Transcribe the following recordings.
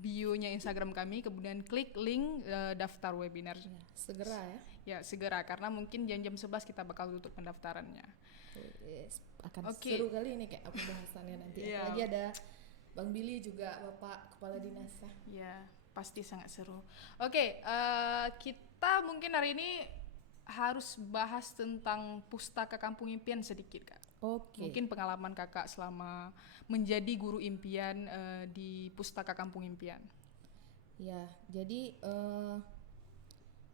bio-nya Instagram kami, kemudian klik link daftar webinar. Segera ya. Ya, segera karena mungkin jam 11 kita bakal tutup pendaftarannya. Yes, akan Oke. seru kali ini kayak pembahasannya nanti. Iya. Apalagi ada Bang Billy juga, Bapak Kepala Dinas ya. Ya, pasti sangat seru. Oke, kita mungkin hari ini harus bahas tentang Pustaka Kampung Impian sedikit, Kak. Oke. Mungkin pengalaman Kakak selama menjadi guru impian di Pustaka Kampung Impian. Ya, jadi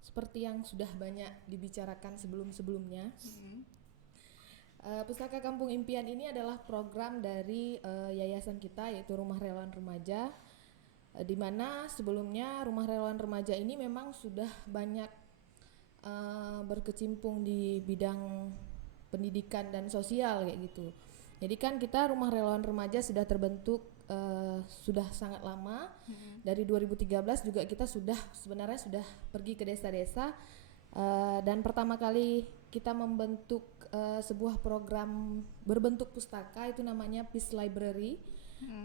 seperti yang sudah banyak dibicarakan sebelum-sebelumnya, Pustaka Kampung Impian ini adalah program dari yayasan kita, yaitu Rumah Relawan Remaja, di mana sebelumnya Rumah Relawan Remaja ini memang sudah banyak berkecimpung di bidang pendidikan dan sosial kayak gitu. Jadi kan kita Rumah Relawan Remaja sudah terbentuk sudah sangat lama. Dari 2013 juga kita sebenarnya sudah pergi ke desa-desa dan pertama kali kita membentuk sebuah program berbentuk pustaka, itu namanya Peace Library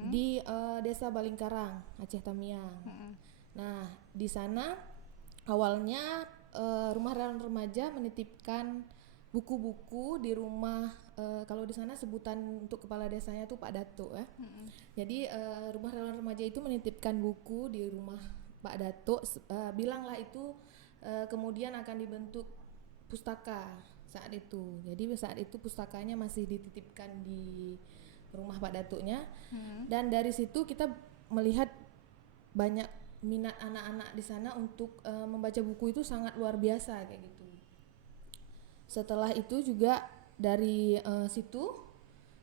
di Desa Balingkarang, Aceh Tamiang. Nah, di sana awalnya Rumah Relawan Remaja menitipkan buku-buku di rumah, kalau di sana sebutan untuk kepala desanya tuh Pak Datuk ya. Jadi Rumah Relawan Remaja itu menitipkan buku di rumah Pak Datuk, bilanglah itu kemudian akan dibentuk pustaka saat itu. Jadi saat itu pustakanya masih dititipkan di rumah Pak Datuknya. Dan dari situ kita melihat banyak minat anak-anak di sana untuk membaca buku itu sangat luar biasa kayak gitu. Setelah itu juga dari situ,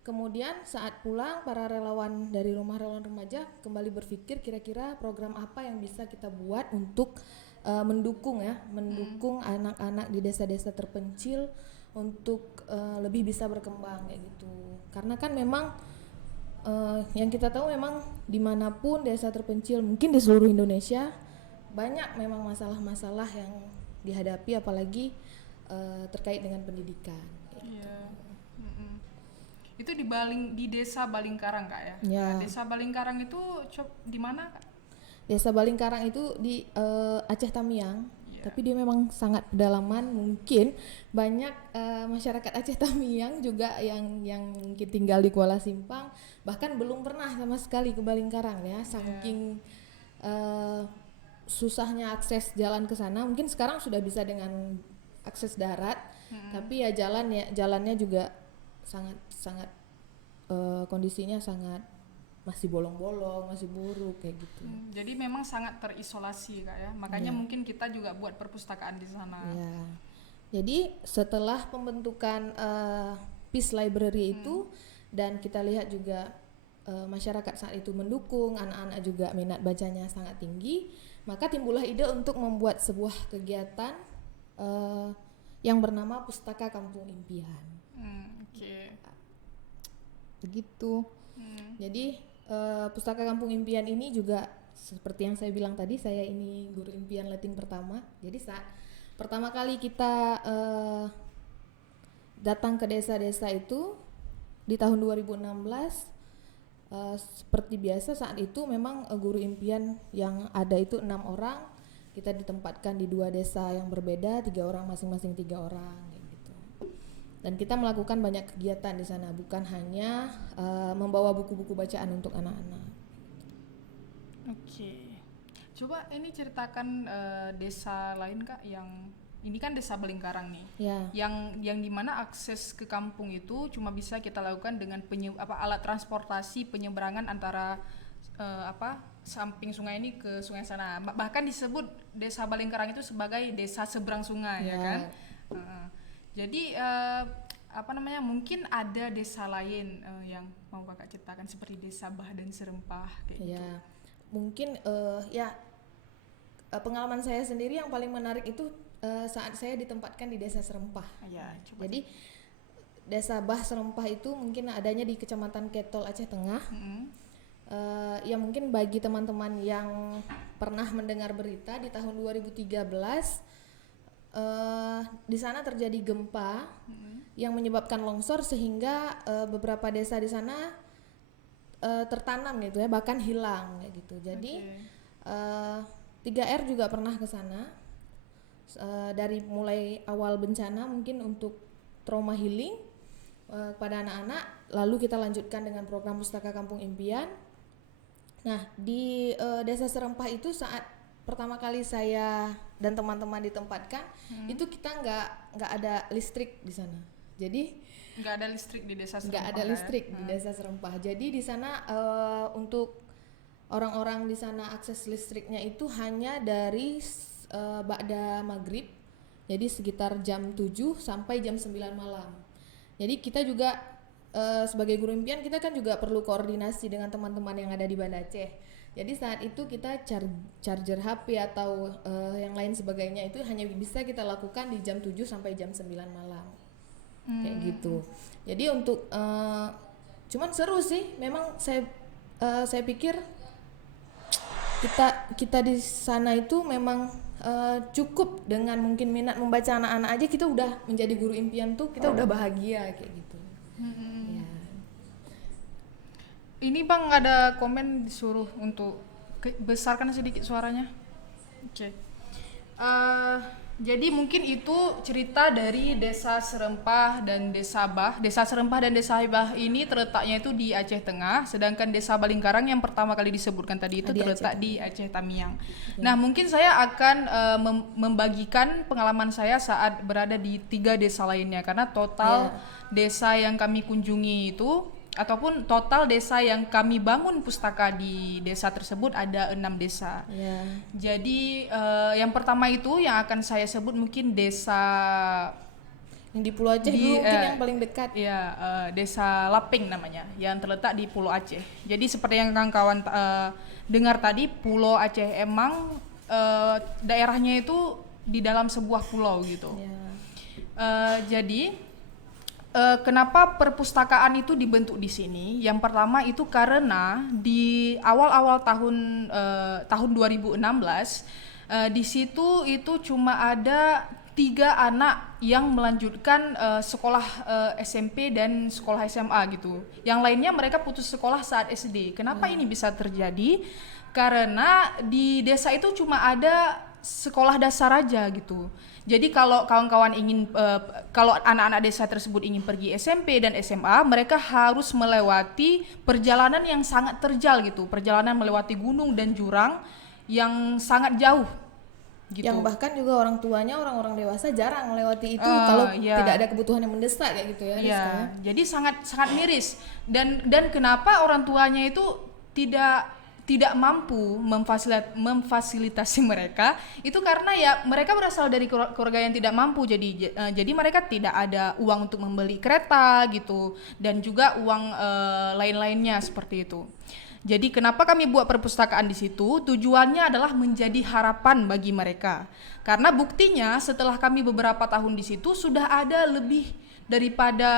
kemudian saat pulang para relawan dari Rumah Relawan Remaja kembali berpikir kira-kira program apa yang bisa kita buat untuk mendukung anak-anak di desa-desa terpencil untuk lebih bisa berkembang kayak gitu. Karena kan memang yang kita tahu memang dimanapun desa terpencil, mungkin di seluruh Indonesia banyak memang masalah-masalah yang dihadapi, apalagi terkait dengan pendidikan. Iya. Itu di Desa Balingkarang, Kak ya. Ya. Nah, Desa Balingkarang itu di mana, Kak? Desa Balingkarang itu di Aceh Tamiang, tapi dia memang sangat pedalaman. Mungkin banyak masyarakat Aceh Tamiang juga yang mungkin tinggal di Kuala Simpang bahkan belum pernah sama sekali ke Balingkarang ya, saking susahnya akses jalan ke sana. Mungkin sekarang sudah bisa dengan akses darat, tapi ya jalannya juga sangat kondisinya sangat masih bolong-bolong, masih buruk kayak gitu. Jadi memang sangat terisolasi, Kak ya. Makanya mungkin kita juga buat perpustakaan di sana. Ya. Jadi setelah pembentukan Peace Library itu dan kita lihat juga masyarakat saat itu mendukung, anak-anak juga minat bacanya sangat tinggi, maka timbullah ide untuk membuat sebuah kegiatan yang bernama Pustaka Kampung Impian. Oke. Begitu. Jadi Pustaka Kampung Impian ini juga seperti yang saya bilang tadi, saya ini guru impian letting pertama. Jadi saat pertama kali kita datang ke desa-desa itu di tahun 2016, seperti biasa saat itu memang guru impian yang ada itu 6 orang, kita ditempatkan di 2 desa yang berbeda, 3 orang masing-masing 3 orang gitu. Dan kita melakukan banyak kegiatan di sana, bukan hanya membawa buku-buku bacaan untuk anak-anak. Oke. Coba ini ceritakan desa lain, Kak, yang ini kan Desa Balingkarang nih. Ya. Yang dimana akses ke kampung itu cuma bisa kita lakukan dengan alat transportasi penyeberangan antara samping sungai ini ke sungai sana. Bahkan disebut Desa Balingkarang itu sebagai desa seberang sungai, ya kan? Jadi mungkin ada desa lain yang mau Kakak ceritakan seperti Desa Bah dan Serempah kayak gitu. Mungkin pengalaman saya sendiri yang paling menarik itu saat saya ditempatkan di Desa Serempah. Coba. Jadi Desa Bah Serempah itu mungkin adanya di Kecamatan Ketol, Aceh Tengah. Ya mungkin bagi teman-teman yang pernah mendengar berita di tahun 2013 di sana terjadi gempa yang menyebabkan longsor sehingga beberapa desa di sana tertanam gitu ya, bahkan hilang kayak gitu. Jadi 3R juga pernah ke sana. Dari mulai awal bencana mungkin untuk trauma healing kepada anak-anak, lalu kita lanjutkan dengan program Pustaka Kampung Impian. Nah, di Desa Serempah itu saat pertama kali saya dan teman-teman ditempatkan, itu kita nggak ada listrik di sana. Jadi nggak ada listrik di Desa Serempah. Nggak ada listrik di Desa Serempah. Jadi di sana untuk orang-orang di sana akses listriknya itu hanya dari ba'da maghrib, jadi sekitar jam 7 sampai jam 9 malam. Jadi kita juga sebagai guru impian, kita kan juga perlu koordinasi dengan teman-teman yang ada di Banda Aceh. Jadi saat itu kita charger HP atau yang lain sebagainya itu hanya bisa kita lakukan di jam 7 sampai jam 9 malam. Kayak gitu. Jadi untuk cuman seru sih, memang saya pikir kita di sana itu memang cukup dengan mungkin minat membaca anak-anak aja, kita udah menjadi guru impian tuh, kita udah bahagia kayak gitu. Ya. Ini Bang ada komen disuruh untuk besarkan sedikit suaranya. Oke. Jadi mungkin itu cerita dari Desa Serempah dan Desa Bah. Desa Serempah dan Desa Bah ini terletaknya itu di Aceh Tengah, sedangkan Desa Balingkarang yang pertama kali disebutkan tadi itu terletak di Aceh Tamiang. Nah, mungkin saya akan membagikan pengalaman saya saat berada di 3 desa lainnya, karena total desa yang kami kunjungi itu ataupun total desa yang kami bangun pustaka di desa tersebut ada 6 desa. Jadi yang pertama itu yang akan saya sebut mungkin desa yang di Pulau Aceh dulu mungkin yang paling dekat. Desa Laping namanya, yang terletak di Pulau Aceh. Jadi seperti yang kawan-kawan dengar tadi, Pulau Aceh emang daerahnya itu di dalam sebuah pulau gitu. Jadi kenapa perpustakaan itu dibentuk di sini? Yang pertama itu karena di awal-awal tahun 2016 di situ itu cuma ada 3 anak yang melanjutkan sekolah SMP dan sekolah SMA gitu. Yang lainnya mereka putus sekolah saat SD. Kenapa ini bisa terjadi? Karena di desa itu cuma ada sekolah dasar aja gitu. Jadi kalau kawan-kawan ingin, kalau anak-anak desa tersebut ingin pergi SMP dan SMA, mereka harus melewati perjalanan yang sangat terjal gitu. Perjalanan melewati gunung dan jurang yang sangat jauh gitu. Yang bahkan juga orang tuanya, orang-orang dewasa jarang melewati itu kalau tidak ada kebutuhan yang mendesak kayak gitu ya. Jadi sangat miris. Dan kenapa orang tuanya itu tidak mampu memfasilitasi mereka itu karena ya mereka berasal dari keluarga yang tidak mampu, jadi mereka tidak ada uang untuk membeli kereta gitu dan juga uang lain-lainnya seperti itu. Jadi kenapa kami buat perpustakaan di situ? Tujuannya adalah menjadi harapan bagi mereka. Karena buktinya setelah kami beberapa tahun di situ sudah ada lebih daripada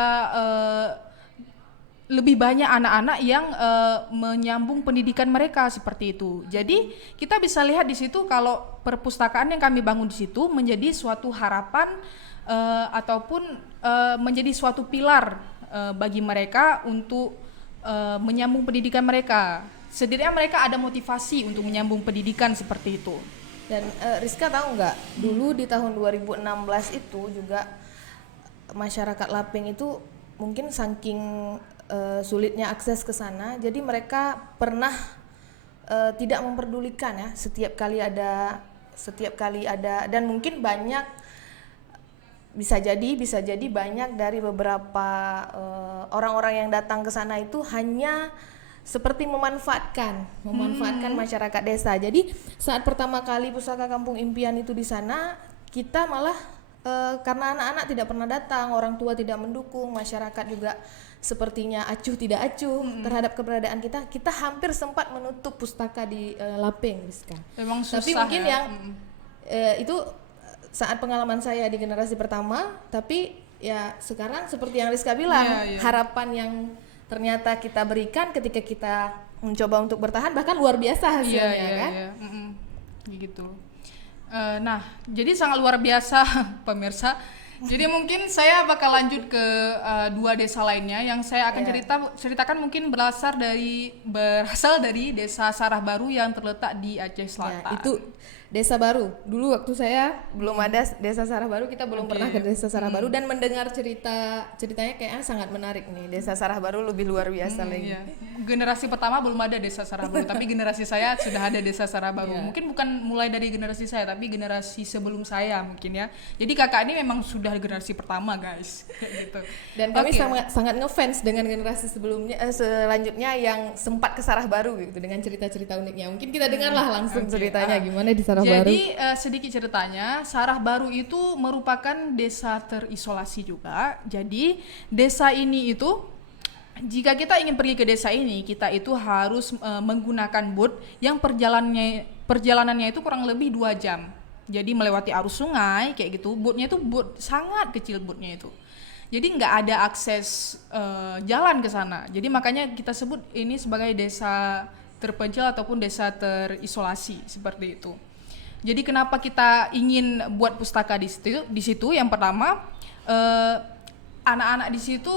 lebih banyak anak-anak yang menyambung pendidikan mereka seperti itu. Jadi kita bisa lihat di situ kalau perpustakaan yang kami bangun di situ menjadi suatu harapan ataupun menjadi suatu pilar bagi mereka untuk menyambung pendidikan mereka. Setidaknya mereka ada motivasi untuk menyambung pendidikan seperti itu. Dan Rizka tahu nggak, dulu di tahun 2016 itu juga masyarakat Laping itu mungkin saking sulitnya akses ke sana, jadi mereka pernah tidak memperdulikan ya setiap kali ada dan mungkin banyak bisa jadi banyak dari beberapa orang-orang yang datang ke sana itu hanya seperti memanfaatkan masyarakat desa. Jadi saat pertama kali Pustaka Kampung Impian itu di sana, kita malah karena anak-anak tidak pernah datang, orang tua tidak mendukung, masyarakat juga sepertinya acuh tidak acuh terhadap keberadaan kita hampir sempat menutup pustaka di Laping, Rizka. Memang susah. Tapi mungkin yang itu saat pengalaman saya di generasi pertama, tapi ya sekarang seperti yang Rizka bilang, harapan yang ternyata kita berikan ketika kita mencoba untuk bertahan bahkan luar biasa hasilnya kan. Gitu. Nah, jadi sangat luar biasa pemirsa. Jadi mungkin saya bakal lanjut ke dua desa lainnya yang saya akan Iya. ceritakan mungkin berasal dari Desa Sarah Baru yang terletak di Aceh Ya, Selatan. itu desa baru. Dulu waktu saya belum ada desa Sarah Baru, kita belum pernah ke desa Sarah Baru dan mendengar ceritanya kayaknya sangat menarik nih. Desa Sarah Baru lebih luar biasa lagi. Iya. Generasi pertama belum ada Desa Sarah Baru, tapi generasi saya sudah ada Desa Sarah Baru. Iya. Mungkin bukan mulai dari generasi saya, tapi generasi sebelum saya mungkin ya. Jadi kakak ini memang sudah generasi pertama, guys. Kayak gitu. Dan kami Oke. sangat ngefans dengan generasi selanjutnya yang sempat ke Sarah Baru gitu dengan cerita-cerita uniknya. Mungkin kita dengarlah langsung Oke. ceritanya gimana di Sarah Baru. Jadi sedikit ceritanya, Sarah Baru itu merupakan desa terisolasi juga. Jadi desa ini itu, jika kita ingin pergi ke desa ini, kita itu harus menggunakan boat yang perjalanannya itu kurang lebih 2 jam. Jadi melewati arus sungai kayak gitu. Boatnya itu boat sangat kecil boatnya itu. Jadi nggak ada akses jalan ke sana. Jadi makanya kita sebut ini sebagai desa terpencil ataupun desa terisolasi seperti itu. Jadi kenapa kita ingin buat pustaka di situ? Yang pertama, anak-anak di situ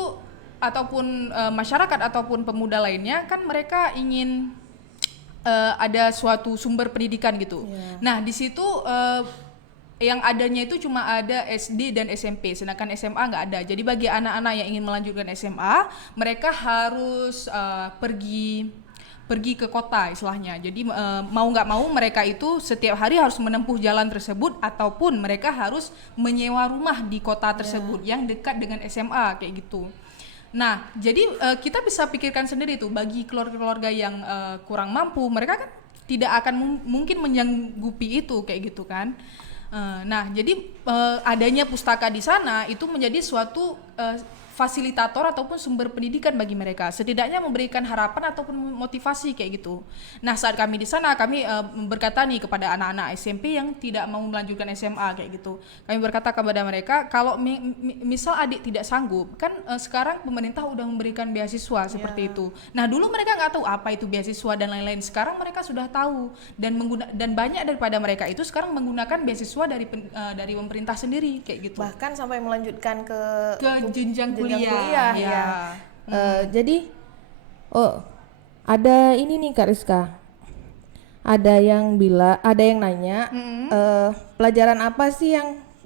ataupun masyarakat ataupun pemuda lainnya kan mereka ingin ada suatu sumber pendidikan gitu. Iya. Nah di situ yang adanya itu cuma ada SD dan SMP, sedangkan SMA nggak ada. Jadi bagi anak-anak yang ingin melanjutkan SMA, mereka harus pergi ke kota istilahnya. Jadi mau nggak mau mereka itu setiap hari harus menempuh jalan tersebut ataupun mereka harus menyewa rumah di kota tersebut yang dekat dengan SMA kayak gitu. Nah, jadi kita bisa pikirkan sendiri tuh bagi keluarga-keluarga yang kurang mampu, mereka kan tidak akan mungkin menyanggupi itu kayak gitu kan. Nah, jadi adanya pustaka di sana itu menjadi suatu fasilitator ataupun sumber pendidikan bagi mereka, setidaknya memberikan harapan ataupun motivasi kayak gitu. Nah saat kami di sana kami berkata nih kepada anak-anak SMP yang tidak mau melanjutkan SMA kayak gitu, kami berkata kepada mereka kalau misal adik tidak sanggup kan sekarang pemerintah udah memberikan beasiswa seperti itu. Nah dulu mereka nggak tahu apa itu beasiswa dan lain-lain, sekarang mereka sudah tahu dan banyak daripada mereka itu sekarang menggunakan beasiswa dari pemerintah sendiri kayak gitu. Bahkan sampai melanjutkan ke jenjang kuliah. Ya. Jadi ada ini nih Kak Rizka. Ada yang nanya pelajaran apa sih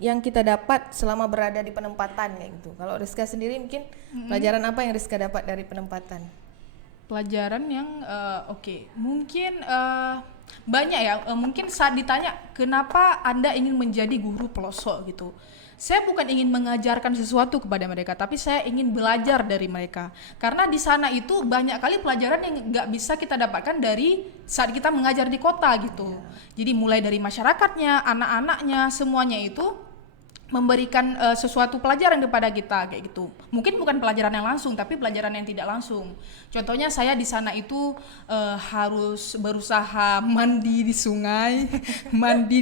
yang kita dapat selama berada di penempatan kayak gitu. Kalau Rizka sendiri mungkin pelajaran apa yang Rizka dapat dari penempatan? Pelajaran yang mungkin banyak ya. Mungkin saat ditanya kenapa Anda ingin menjadi guru pelosok gitu, saya bukan ingin mengajarkan sesuatu kepada mereka, tapi saya ingin belajar dari mereka. Karena di sana itu banyak kali pelajaran yang nggak bisa kita dapatkan dari saat kita mengajar di kota gitu. Jadi mulai dari masyarakatnya, anak-anaknya, semuanya itu memberikan sesuatu pelajaran kepada kita kayak gitu. Mungkin bukan pelajaran yang langsung, tapi pelajaran yang tidak langsung. Contohnya saya di sana itu harus berusaha mandi di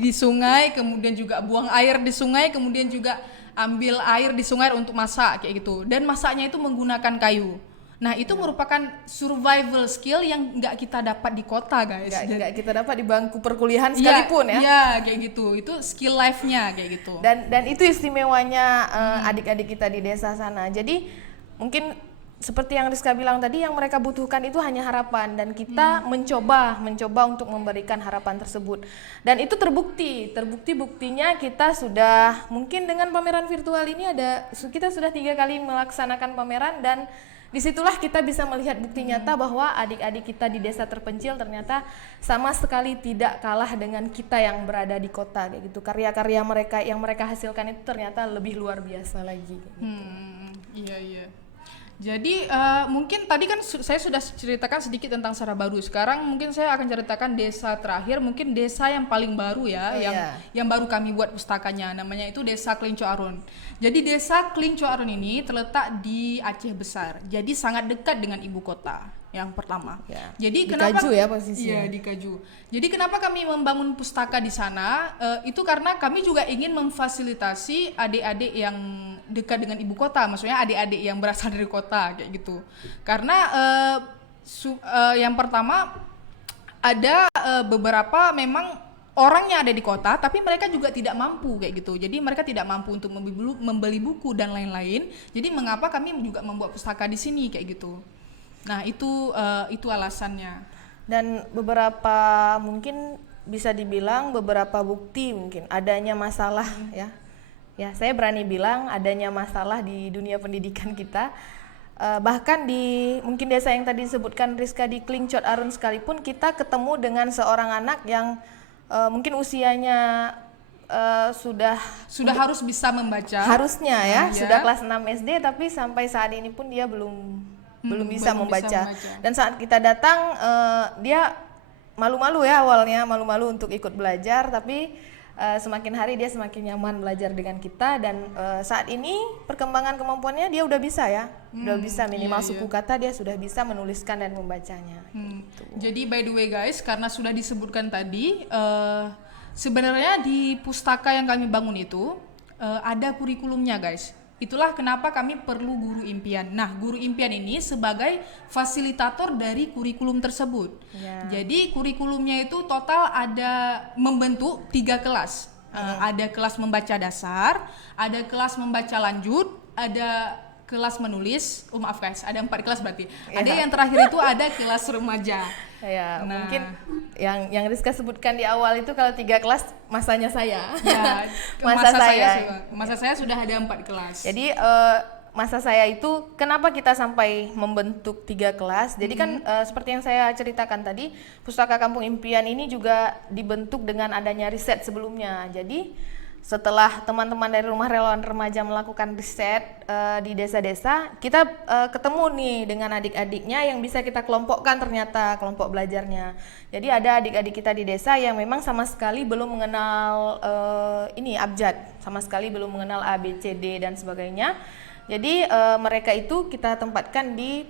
sungai, kemudian juga buang air di sungai, kemudian juga ambil air di sungai untuk masak kayak gitu. Dan masaknya itu menggunakan kayu. Nah itu merupakan survival skill yang nggak kita dapat di kota guys. Nggak kita dapat di bangku perkuliahan sekalipun ya. Iya kayak gitu. Itu skill life-nya kayak gitu. Dan itu istimewanya adik-adik kita di desa sana. Jadi mungkin seperti yang Rizka bilang tadi, yang mereka butuhkan itu hanya harapan, dan kita mencoba untuk memberikan harapan tersebut. Dan itu buktinya kita sudah mungkin dengan pameran virtual ini kita sudah 3 kali melaksanakan pameran, dan disitulah kita bisa melihat bukti nyata bahwa adik-adik kita di desa terpencil ternyata sama sekali tidak kalah dengan kita yang berada di kota kayak gitu. Karya-karya mereka yang mereka hasilkan itu ternyata lebih luar biasa lagi. Iya. Jadi mungkin tadi kan saya sudah ceritakan sedikit tentang Sarah Baru. Sekarang mungkin saya akan ceritakan desa terakhir, mungkin desa yang paling baru ya, yang baru kami buat pustakanya. Namanya itu Desa Klinco Arun. Jadi Desa Klinco Arun ini terletak di Aceh Besar. Jadi sangat dekat dengan ibu kota. Yang pertama. Ya. Jadi di kenapa? Kaju ya posisinya. Iya di Kaju. Jadi kenapa kami membangun pustaka di sana? Itu karena kami juga ingin memfasilitasi adik-adik yang dekat dengan ibu kota, maksudnya adik-adik yang berasal dari kota kayak gitu. Karena yang pertama ada beberapa memang orang yang ada di kota tapi mereka juga tidak mampu kayak gitu. Jadi mereka tidak mampu untuk membeli buku dan lain-lain. Jadi mengapa kami juga membuat pustaka di sini kayak gitu. Nah, itu alasannya. Dan beberapa mungkin bisa dibilang beberapa bukti mungkin adanya masalah ya. Ya, saya berani bilang adanya masalah di dunia pendidikan kita. Bahkan di mungkin desa yang tadi disebutkan Rizka di Klingcot Arun sekalipun kita ketemu dengan seorang anak yang mungkin usianya sudah harus bisa membaca. Harusnya ya, Ya. sudah kelas 6 SD tapi sampai saat ini pun dia belum bisa membaca. Dan saat kita datang dia malu-malu ya awalnya, malu-malu untuk ikut belajar, tapi semakin hari dia semakin nyaman belajar dengan kita. Dan saat ini perkembangan kemampuannya dia udah bisa ya, udah bisa minimal suku kata dia sudah bisa menuliskan dan membacanya. Gitu. Jadi by the way guys, karena sudah disebutkan tadi, sebenarnya di pustaka yang kami bangun itu ada kurikulumnya guys. Itulah kenapa kami perlu guru impian. Nah, guru impian ini sebagai fasilitator dari kurikulum tersebut. Ya. Jadi kurikulumnya itu total ada membentuk 3 kelas. Ada kelas membaca dasar, ada kelas membaca lanjut, ada kelas menulis. Maaf guys, ada 4 kelas berarti. Ada yang terakhir itu ada kelas remaja. Ya, Nah. mungkin yang Rizka sebutkan di awal itu kalau 3 kelas masanya saya. Ya, masa saya sudah ada 4 kelas. Jadi masa saya itu kenapa kita sampai membentuk 3 kelas? Jadi kan seperti yang saya ceritakan tadi, Pustaka Kampung Impian ini juga dibentuk dengan adanya riset sebelumnya. Jadi setelah teman-teman dari Rumah Relawan Remaja melakukan riset di desa-desa, kita ketemu nih dengan adik-adiknya yang bisa kita kelompokkan ternyata kelompok belajarnya. Jadi ada adik-adik kita di desa yang memang sama sekali belum mengenal ini abjad, sama sekali belum mengenal A, B, C, D dan sebagainya. Jadi mereka itu kita tempatkan di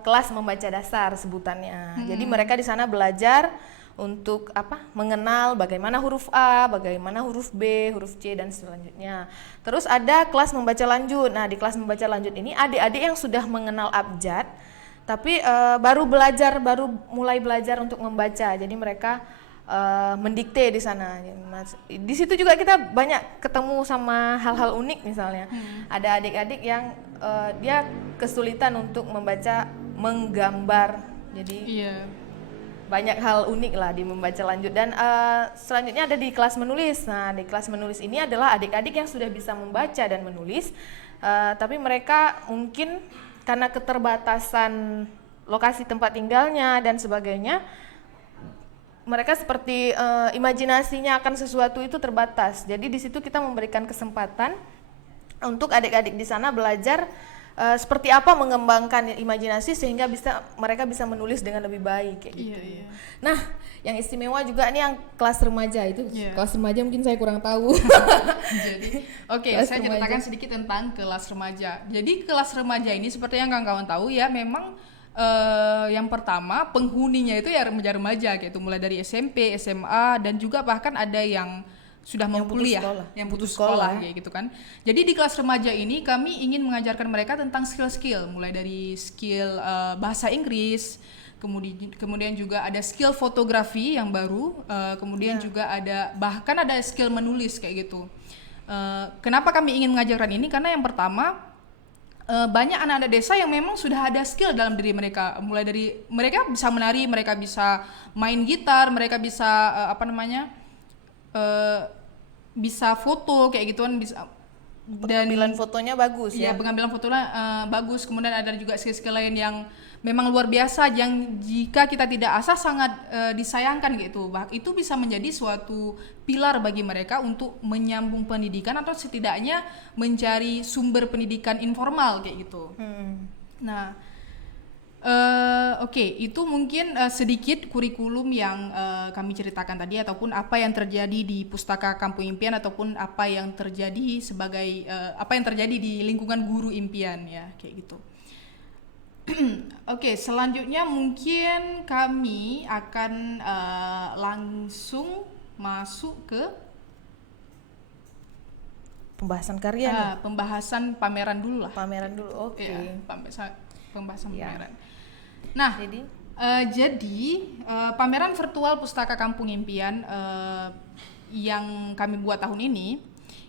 kelas membaca dasar sebutannya. Jadi mereka di sana belajar untuk mengenal bagaimana huruf A, bagaimana huruf B, huruf C dan selanjutnya. Terus ada kelas membaca lanjut. Nah, di kelas membaca lanjut ini adik-adik yang sudah mengenal abjad tapi baru mulai belajar untuk membaca. Jadi mereka mendikte di sana. Di situ juga kita banyak ketemu sama hal-hal unik misalnya. Ada adik-adik yang dia kesulitan untuk membaca menggambar. Jadi banyak hal unik lah di membaca lanjut. Dan selanjutnya ada di kelas menulis. Nah, di kelas menulis ini adalah adik-adik yang sudah bisa membaca dan menulis, tapi mereka mungkin karena keterbatasan lokasi tempat tinggalnya dan sebagainya, mereka seperti imajinasinya akan sesuatu itu terbatas. Jadi di situ kita memberikan kesempatan untuk adik-adik di sana belajar seperti apa mengembangkan imajinasi sehingga mereka bisa menulis dengan lebih baik kayak gitu. Nah, yang istimewa juga nih yang kelas remaja itu. Kelas remaja mungkin saya kurang tahu. Jadi, saya ceritakan sedikit tentang kelas remaja. Jadi kelas remaja ini seperti yang kawan-kawan tahu ya, memang yang pertama penghuninya itu ya remaja-remaja gitu, mulai dari SMP, SMA dan juga bahkan ada yang sudah mau kuliah, yang putus sekolah kayak gitu kan. Jadi di kelas remaja ini kami ingin mengajarkan mereka tentang skill-skill, mulai dari skill bahasa Inggris, kemudian juga ada skill fotografi yang baru, kemudian juga bahkan ada skill menulis kayak gitu. Kenapa kami ingin mengajarkan ini? Karena yang pertama banyak anak-anak desa yang memang sudah ada skill dalam diri mereka, mulai dari mereka bisa menari, mereka bisa main gitar, mereka bisa bisa foto kayak gituan, bisa dan pengambilan fotonya bagus ya. Pengambilan fotonya bagus. Kemudian ada juga skill-skill lain yang memang luar biasa yang jika kita tidak asah sangat disayangkan gitu. Itu bisa menjadi suatu pilar bagi mereka untuk menyambung pendidikan atau setidaknya mencari sumber pendidikan informal kayak gitu. Nah, itu mungkin sedikit kurikulum yang kami ceritakan tadi, ataupun apa yang terjadi di Pustaka Kampung Impian, ataupun apa yang terjadi apa yang terjadi di lingkungan guru impian ya kayak gitu. Selanjutnya mungkin kami akan langsung masuk ke pembahasan karya nih. Pembahasan pameran dulu lah. Pameran dulu, oke. Pembahasan pameran. Nah, jadi Pameran virtual Pustaka Kampung Impian yang kami buat tahun ini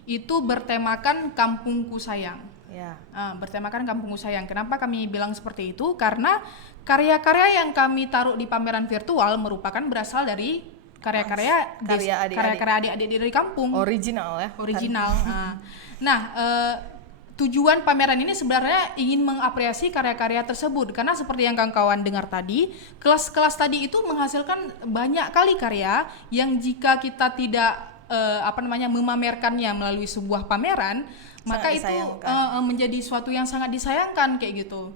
itu bertemakan Kampungku Sayang. Ya. Bertemakan Kampungku Sayang. Kenapa kami bilang seperti itu? Karena karya-karya yang kami taruh di pameran virtual merupakan berasal dari karya-karya adik-adik dari kampung. Original ya. Original. Tujuan pameran ini sebenarnya ingin mengapresiasi karya-karya tersebut karena seperti yang kawan-kawan dengar tadi, kelas-kelas tadi itu menghasilkan banyak kali karya yang jika kita tidak memamerkannya melalui sebuah pameran, maka itu menjadi suatu yang sangat disayangkan kayak gitu.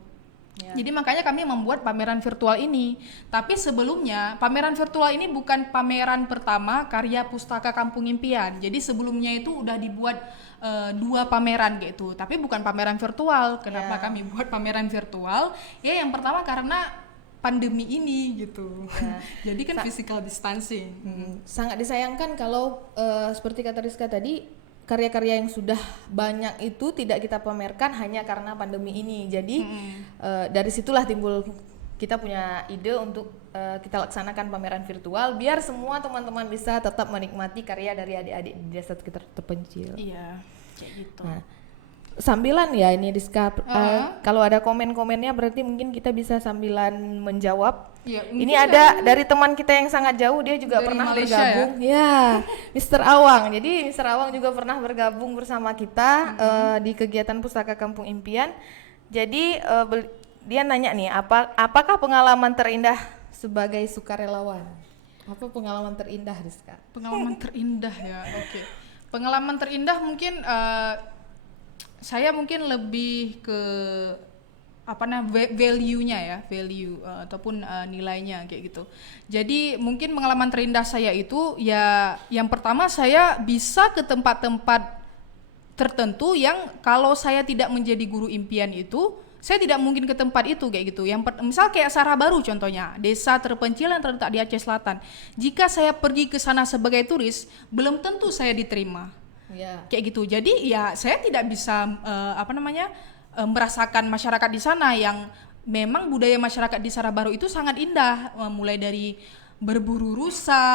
Ya. Jadi makanya kami membuat pameran virtual ini. Tapi sebelumnya pameran virtual ini bukan pameran pertama karya Pustaka Kampung Impian. Jadi sebelumnya itu udah dibuat 2 pameran gitu. Tapi bukan pameran virtual. Kenapa kami buat pameran virtual? Ya yang pertama karena pandemi ini gitu. Jadi kan physical distancing. Sangat disayangkan kalau seperti kata Rizka tadi, karya-karya yang sudah banyak itu tidak kita pamerkan hanya karena pandemi ini. Jadi dari situlah timbul kita punya ide untuk kita laksanakan pameran virtual biar semua teman-teman bisa tetap menikmati karya dari adik-adik di desa sekitar terpencil. Iya, kayak gitu. Nah, sambilan ya ini Rizka, kalau ada komen-komennya berarti mungkin kita bisa sambilan menjawab. Ya, ini ada dari teman kita yang sangat jauh, dia juga dari pernah Malaysia, bergabung ya, Mr. Awang. Jadi Mr. Awang juga pernah bergabung bersama kita di kegiatan Pustaka Kampung Impian. Jadi dia nanya nih, apakah pengalaman terindah sebagai sukarelawan? Apa pengalaman terindah, Rizka? Pengalaman terindah ya, oke. Pengalaman terindah mungkin saya mungkin lebih ke value-nya ya, ataupun nilainya kayak gitu. Jadi mungkin pengalaman terindah saya itu ya yang pertama saya bisa ke tempat-tempat tertentu yang kalau saya tidak menjadi guru impian itu saya tidak mungkin ke tempat itu kayak gitu. Misal kayak Sarah Baru contohnya, desa terpencil yang terletak di Aceh Selatan. Jika saya pergi ke sana sebagai turis, belum tentu saya diterima. Kayak gitu. Jadi ya saya tidak bisa merasakan masyarakat di sana yang memang budaya masyarakat di Sarah Baru itu sangat indah, mulai dari berburu rusa,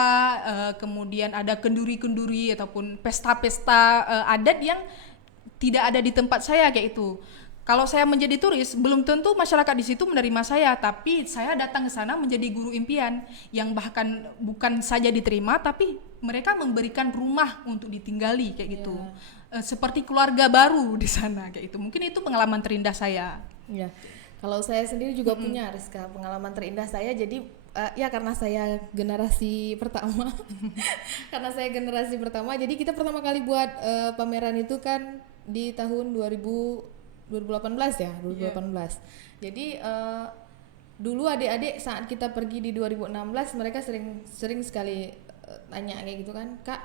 kemudian ada kenduri-kenduri ataupun pesta-pesta adat yang tidak ada di tempat saya kayak itu. Kalau saya menjadi turis, belum tentu masyarakat di situ menerima saya, tapi saya datang ke sana menjadi guru impian yang bahkan bukan saja diterima, tapi mereka memberikan rumah untuk ditinggali kayak gitu. Seperti keluarga baru di sana kayak itu. Mungkin itu pengalaman terindah saya. Ya. Kalau saya sendiri juga punya, Rizka, pengalaman terindah saya. Jadi ya karena saya generasi pertama. Karena saya generasi pertama, jadi kita pertama kali buat pameran itu kan di tahun 2018 ya, 2018. Jadi dulu adik-adik saat kita pergi di 2016 mereka sering sekali tanya kayak gitu kan, Kak,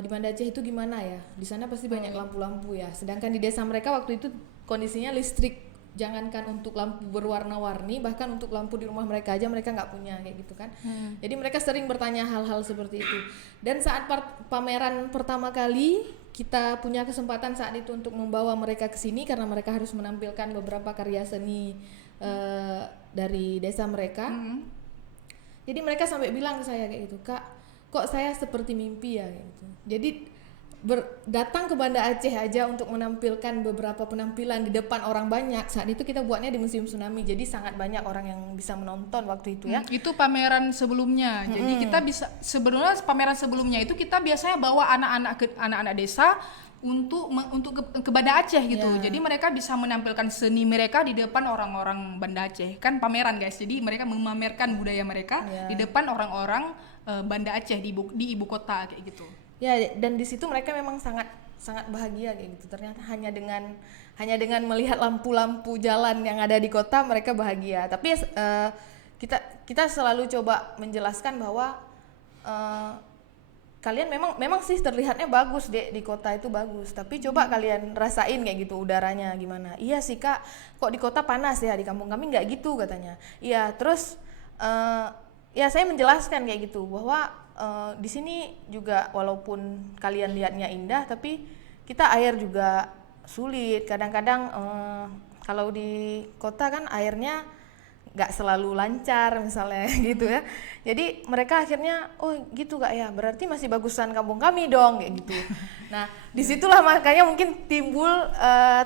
di Banda Aceh itu gimana ya? Di sana pasti banyak lampu-lampu ya. Sedangkan di desa mereka waktu itu kondisinya listrik, jangankan untuk lampu berwarna-warni, bahkan untuk lampu di rumah mereka aja mereka nggak punya kayak gitu kan. Jadi mereka sering bertanya hal-hal seperti itu. Dan saat pameran pertama kali kita punya kesempatan saat itu untuk membawa mereka ke sini karena mereka harus menampilkan beberapa karya seni dari desa mereka. Jadi mereka sampai bilang ke saya kayak gitu, Kak, kok saya seperti mimpi ya kayak gitu. Jadi datang ke Banda Aceh aja untuk menampilkan beberapa penampilan di depan orang banyak. Saat itu kita buatnya di Museum Tsunami, jadi sangat banyak orang yang bisa menonton waktu itu ya. Itu pameran sebelumnya. Jadi kita bisa sebenarnya pameran sebelumnya itu kita biasanya bawa anak-anak desa untuk ke Banda Aceh gitu. Jadi mereka bisa menampilkan seni mereka di depan orang-orang Banda Aceh. Kan pameran guys. Jadi mereka memamerkan budaya mereka di depan orang-orang Banda Aceh di ibu kota kayak gitu. Ya, dan di situ mereka memang sangat bahagia kayak gitu. Ternyata hanya dengan melihat lampu-lampu jalan yang ada di kota mereka bahagia. Tapi kita selalu coba menjelaskan bahwa kalian memang sih terlihatnya bagus di kota itu bagus. Tapi coba kalian rasain kayak gitu udaranya gimana. Iya sih Kak, kok di kota panas ya, di kampung kami nggak gitu katanya. Iya, terus ya saya menjelaskan kayak gitu bahwa di sini juga walaupun kalian lihatnya indah, tapi kita air juga sulit. Kadang-kadang kalau di kota kan airnya nggak selalu lancar misalnya gitu ya. Jadi mereka akhirnya oh gitu Kak ya, berarti masih bagusan kampung kami dong kayak gitu. Nah disitulah makanya mungkin timbul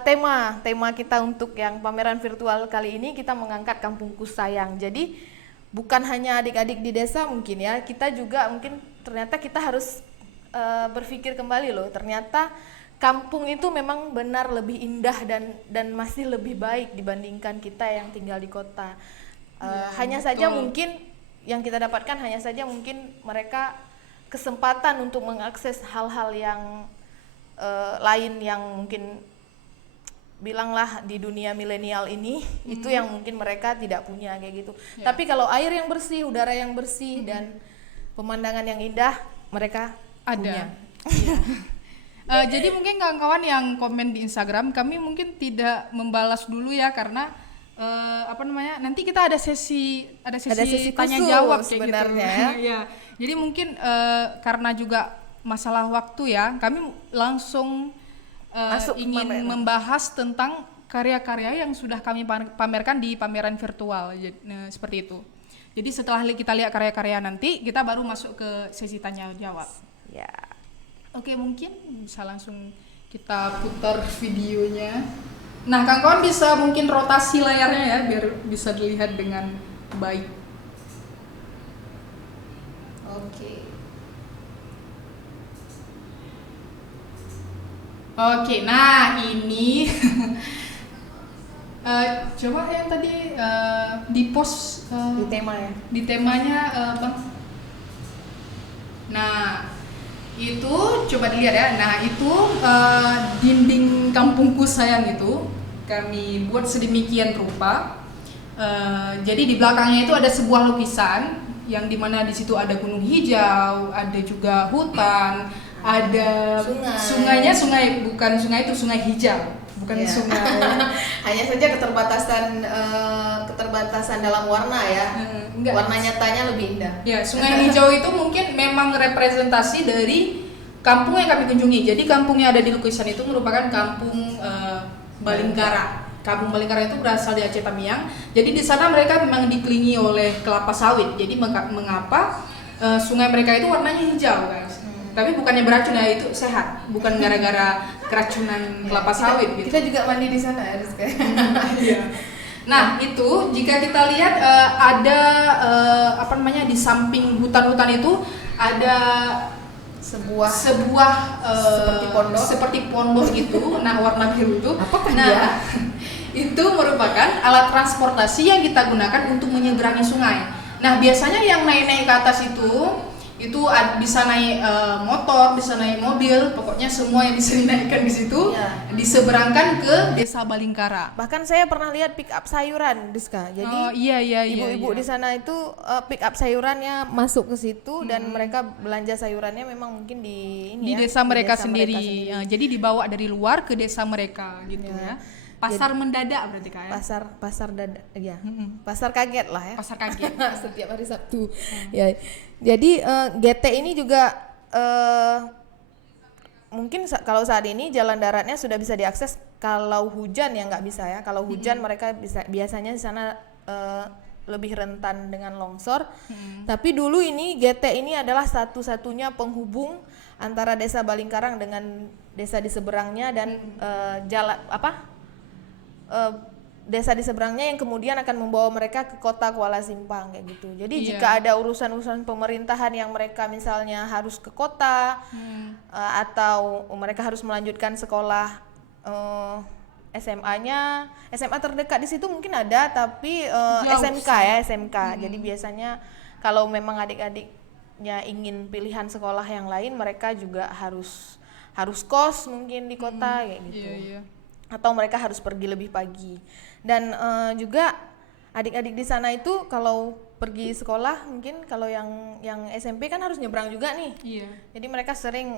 tema kita untuk yang pameran virtual kali ini, kita mengangkat Kampungku Sayang. Jadi bukan hanya adik-adik di desa mungkin ya, kita juga mungkin ternyata kita harus berpikir kembali loh, ternyata kampung itu memang benar lebih indah dan masih lebih baik dibandingkan kita yang tinggal di kota. Hanya saja mungkin yang kita dapatkan hanya saja mungkin mereka kesempatan untuk mengakses hal-hal yang lain yang mungkin bilanglah di dunia milenial ini itu yang mungkin mereka tidak punya kayak gitu. Tapi kalau air yang bersih, udara yang bersih dan pemandangan yang indah mereka punya. Jadi mungkin kawan-kawan yang komen di Instagram, kami mungkin tidak membalas dulu ya karena nanti kita ada sesi tanya jawab sebenarnya gitu. Ya. Jadi mungkin karena juga masalah waktu ya, kami langsung ingin membahas tentang karya-karya yang sudah kami pamerkan di pameran virtual, seperti itu. Jadi setelah kita lihat karya-karya nanti, kita baru masuk ke sesi tanya jawab. Ya. Oke, mungkin bisa langsung kita putar videonya. Nah, kawan-kawan bisa mungkin rotasi layarnya ya, biar bisa dilihat dengan baik. Oke, nah ini coba yang tadi di post Di tema ya. Di temanya Bang. Nah, itu coba dilihat ya. Nah itu dinding Kampungku Sayang itu kami buat sedemikian rupa. Jadi di belakangnya itu ada sebuah lukisan yang dimana di situ ada gunung hijau, ada juga hutan, ada sungainya, bukan sungai itu, sungai hijau, bukan sungai. Hanya saja keterbatasan dalam warna ya. Warna nyatanya lebih indah. Ya, sungai hijau itu mungkin memang representasi dari kampung yang kami kunjungi. Jadi kampung yang ada di lukisan itu merupakan kampung Balingkara. Kampung Balingkara itu berasal dari Aceh Tamiang. Jadi di sana mereka memang dikelilingi oleh kelapa sawit. Jadi mengapa sungai mereka itu warnanya hijau, guys? Tapi bukannya beracun ya, itu sehat, bukan gara-gara keracunan kelapa sawit gitu. Kita juga mandi di sana harus kayak. Nah itu jika kita lihat ada di samping hutan-hutan itu ada sebuah seperti pondok gitu. Nah warna biru itu. Apakah dia? Itu merupakan alat transportasi yang kita gunakan untuk menyeberangi sungai. Nah biasanya yang naik-naik ke atas itu bisa naik motor, bisa naik mobil, pokoknya semua yang bisa dinaikkan di situ diseberangkan ke desa Balingkara. Bahkan saya pernah lihat pick up sayuran, Diska. Jadi ibu-ibu di sana itu pick up sayurannya masuk ke situ dan mereka belanja sayurannya memang mungkin di desa mereka sendiri. Jadi dibawa dari luar ke desa mereka gitu ya. Pasar mendadak berarti Kak ya? Pasar dada, ya. Pasar kaget lah ya. Pasar kaget. Setiap hari Sabtu. Ya. Jadi GT ini juga mungkin kalau saat ini jalan daratnya sudah bisa diakses. Kalau hujan ya nggak bisa ya. Kalau hujan mereka biasanya di sana lebih rentan dengan longsor. Tapi dulu ini GT ini adalah satu-satunya penghubung antara desa Balingkarang dengan desa di seberangnya dan desa di seberangnya yang kemudian akan membawa mereka ke kota Kuala Simpang kayak gitu. Jadi jika ada urusan-urusan pemerintahan yang mereka misalnya harus ke kota atau mereka harus melanjutkan sekolah SMA terdekat di situ mungkin ada, tapi SMK. Jadi biasanya kalau memang adik-adiknya ingin pilihan sekolah yang lain, mereka juga harus kos mungkin di kota kayak gitu. Atau mereka harus pergi lebih pagi. Dan juga adik-adik di sana itu kalau pergi sekolah mungkin kalau yang SMP kan harus nyebrang juga nih. Jadi mereka sering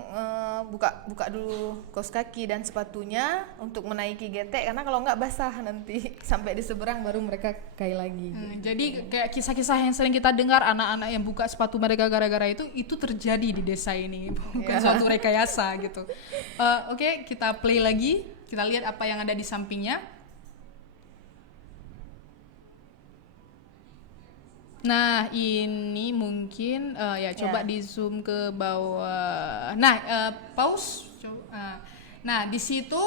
buka dulu kaos kaki dan sepatunya untuk menaiki GT, karena kalau nggak basah nanti sampai di seberang baru mereka kayak lagi. Jadi kayak kisah-kisah yang sering kita dengar, anak-anak yang buka sepatu mereka gara-gara itu terjadi di desa ini, bukan suatu rekayasa gitu. Oke, kita play lagi. Kita lihat apa yang ada di sampingnya. Nah, ini mungkin ya coba Ya. di zoom ke bawah. Nah, pause. Nah, di situ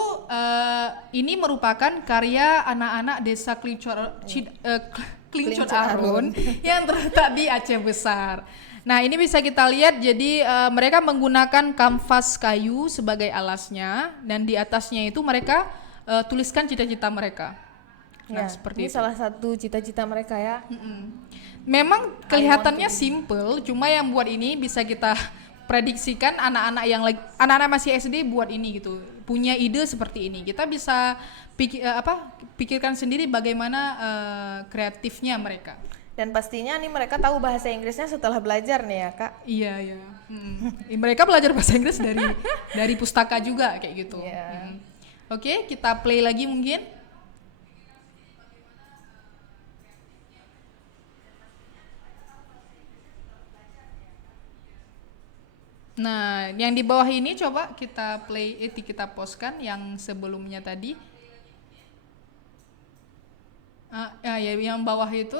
ini merupakan karya anak-anak desa Klincur Klincur Arun yang terletak di Aceh Besar. Nah, ini bisa kita lihat jadi mereka menggunakan kanvas kayu sebagai alasnya dan di atasnya itu mereka tuliskan cita-cita mereka. Nah, Ya, seperti ini itu. salah satu cita-cita mereka ya. Memang kelihatannya simple, cuma yang buat ini bisa kita prediksikan anak-anak masih SD buat ini gitu. Punya ide seperti ini. Kita bisa pikirkan sendiri bagaimana kreatifnya mereka. Dan pastinya nih mereka tahu bahasa Inggrisnya setelah belajar nih ya kak. Iya, iya. Mereka belajar bahasa Inggris dari pustaka juga kayak gitu. Iya. Oke, kita play lagi mungkin. Nah, yang di bawah ini coba kita kita postkan yang sebelumnya tadi. Ya, yang bawah itu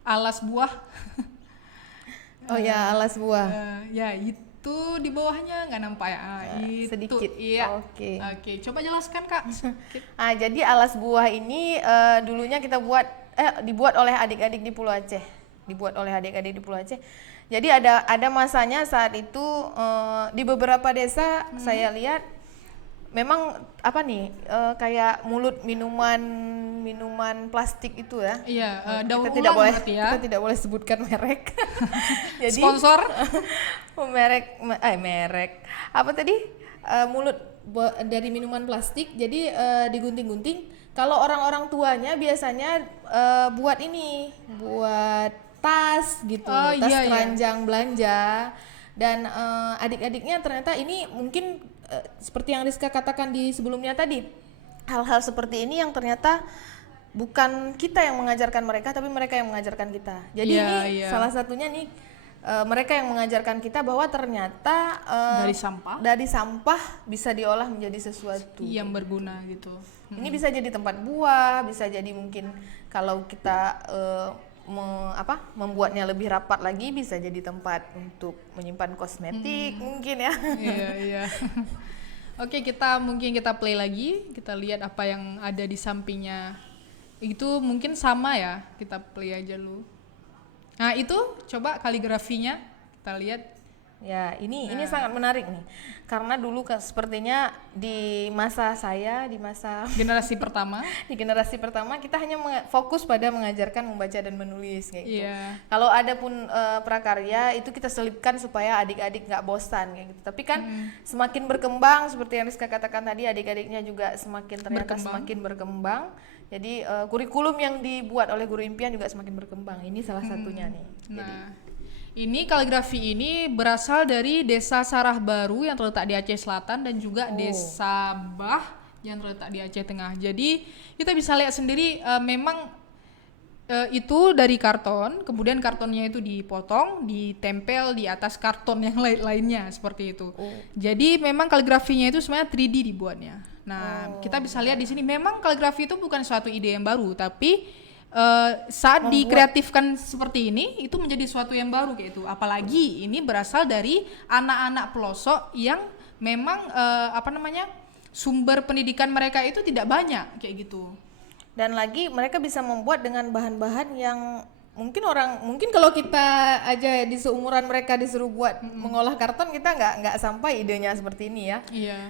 alas buah. Oh ya, alas buah. Ya, itu di bawahnya nggak nampak ya. Itu. Sedikit. Iya. Oke. Oke, coba jelaskan Kak. Jadi alas buah ini dulunya kita dibuat oleh adik-adik di Pulau Aceh. Dibuat oleh adik-adik di Pulau Aceh. Jadi ada masanya saat itu di beberapa desa saya lihat memang kayak mulut minuman plastik itu ya. Iya, daur Kita tidak ulang boleh berarti ya. kita tidak boleh sebutkan merek. Jadi Sponsor. merek apa tadi? Mulut dari minuman plastik. Jadi digunting-gunting. Kalau orang-orang tuanya biasanya buat tas gitu, Oh, tas iya, iya. keranjang belanja. Dan adik-adiknya ternyata ini mungkin seperti yang Rizka katakan di sebelumnya tadi, hal-hal seperti ini yang ternyata bukan kita yang mengajarkan mereka, tapi mereka yang mengajarkan kita. Jadi Iya, ini iya. salah satunya nih mereka yang mengajarkan kita bahwa ternyata dari sampah bisa diolah menjadi sesuatu yang berguna gitu. Ini bisa jadi tempat buah, bisa jadi mungkin kalau kita membuatnya lebih rapat lagi bisa jadi tempat untuk menyimpan kosmetik mungkin ya. Iya, iya. Oke, mungkin kita play lagi, kita lihat apa yang ada di sampingnya. Itu mungkin sama ya, kita play aja dulu. Nah, itu coba kaligrafinya kita lihat. Ya, ini sangat menarik nih. Karena dulu sepertinya di masa Generasi pertama. di generasi pertama kita hanya fokus pada mengajarkan membaca dan menulis kayak gitu. Iya. Kalau ada pun prakarya itu kita selipkan supaya adik-adik nggak bosan kayak gitu. Tapi kan semakin berkembang seperti yang Rizka katakan tadi, adik-adiknya juga semakin berkembang. Jadi kurikulum yang dibuat oleh guru impian juga semakin berkembang. Ini salah satunya nih. Nah, ini kaligrafi ini berasal dari Desa Sarah Baru yang terletak di Aceh Selatan dan juga Desa Bah yang terletak di Aceh Tengah. Jadi kita bisa lihat sendiri memang itu dari karton, kemudian kartonnya itu dipotong, ditempel di atas karton yang lainnya seperti itu. Jadi memang kaligrafinya itu sebenarnya 3D dibuatnya. Nah, kita bisa lihat di sini memang kaligrafi itu bukan suatu ide yang baru, tapi saat dikreatifkan seperti ini itu menjadi suatu yang baru kayak itu. Apalagi ini berasal dari anak-anak pelosok yang memang sumber pendidikan mereka itu tidak banyak kayak gitu. Dan lagi mereka bisa membuat dengan bahan-bahan yang mungkin kalau kita aja di seumuran mereka disuruh buat mengolah karton, kita nggak sampai idenya seperti ini ya. Iya.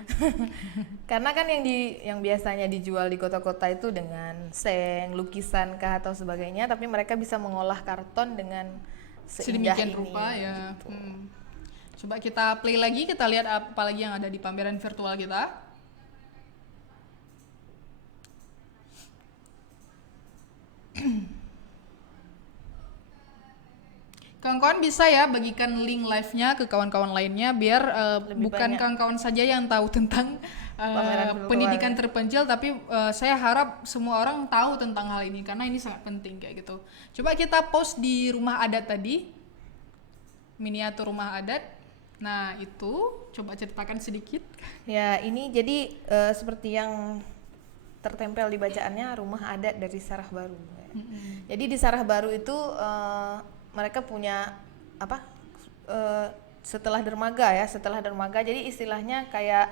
Karena kan yang biasanya dijual di kota-kota itu dengan seng, lukisan kah atau sebagainya, tapi mereka bisa mengolah karton dengan seindah sedemikian ini. rupa ya. Gitu. Coba kita play lagi, kita lihat apa lagi yang ada di pameran virtual kita. Kawan-kawan bisa ya bagikan link live-nya ke kawan-kawan lainnya biar bukan kawan-kawan saja yang tahu tentang pendidikan terpencil, tapi saya harap semua orang tahu tentang hal ini karena ini sangat penting kayak gitu. Coba kita post di rumah adat tadi, miniatur rumah adat. Nah itu coba ceritakan sedikit. Ya ini jadi seperti yang tertempel di bacaannya rumah adat dari Sarah Baru. Jadi di Sarah Baru itu mereka punya apa? Setelah dermaga jadi istilahnya kayak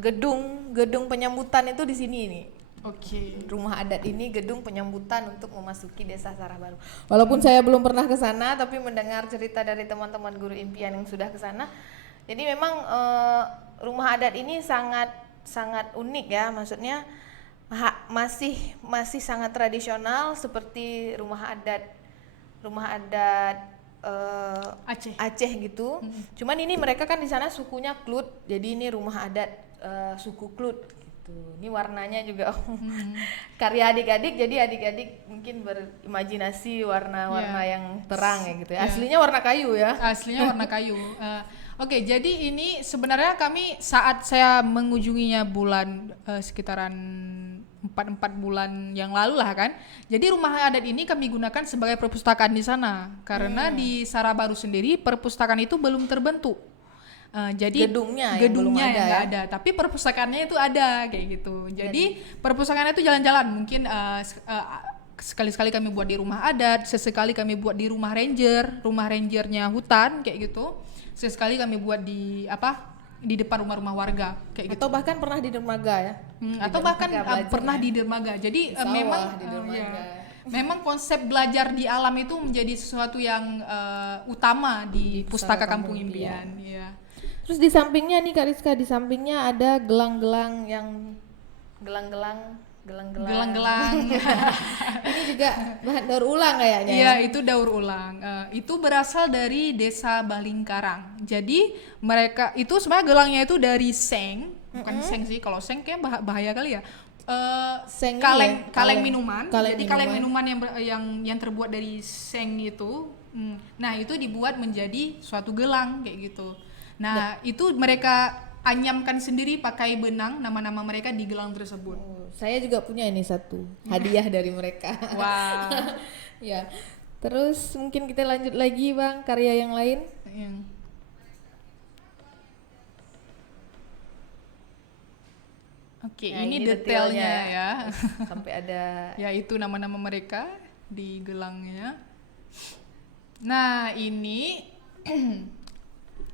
gedung penyambutan itu di sini nih. Oke. Rumah adat ini gedung penyambutan untuk memasuki desa Sarah Baru. Walaupun saya belum pernah ke sana, tapi mendengar cerita dari teman-teman guru impian yang sudah ke sana. Jadi memang rumah adat ini sangat unik ya, maksudnya masih sangat tradisional seperti rumah adat Aceh gitu. Cuman ini mereka kan di sana sukunya Klut, jadi ini rumah adat suku Klut gitu. Ini warnanya juga karya adik-adik, jadi adik-adik mungkin berimajinasi warna-warna yang terang ya gitu ya. Aslinya warna kayu ya. Aslinya warna kayu. Oke, jadi ini sebenarnya kami saat saya mengunjunginya bulan sekitaran 4 bulan yang lalu lah kan. Jadi rumah adat ini kami gunakan sebagai perpustakaan di sana karena di Sarah Baru sendiri perpustakaan itu belum terbentuk. Jadi gedungnya yang belum nggak ada, tapi perpustakaannya itu ada kayak gitu. Jadi perpustakaannya itu jalan-jalan, mungkin sekali-sekali kami buat di rumah adat, sesekali kami buat di rumah rangernya hutan kayak gitu. Sesekali kami buat di depan rumah-rumah warga kayak gitu. Atau bahkan pernah di dermaga ya. Atau bahkan pernah di dermaga. Jadi memang konsep belajar di alam itu menjadi sesuatu yang utama di Pustaka Kampung Impian. Ya. Terus di sampingnya nih Kak Rizka, di sampingnya ada gelang-gelang. Ini juga bahan daur ulang kayaknya. Iya, itu daur ulang. Itu berasal dari desa Balingkarang. Jadi mereka itu sebenarnya gelangnya itu dari seng, bukan seng sih. Kalau seng kayak bahaya kali ya. Kaleng minuman. Jadi kaleng minuman yang terbuat dari seng itu. Nah, itu dibuat menjadi suatu gelang kayak gitu. Nah, itu mereka anyamkan sendiri pakai benang nama-nama mereka di gelang tersebut. Saya juga punya ini satu hadiah dari mereka. Wow. Ya. Terus mungkin kita lanjut lagi Bang, karya yang lain. Oke, ini detailnya ya. Sampai ada ya itu nama-nama mereka di gelangnya. Nah, ini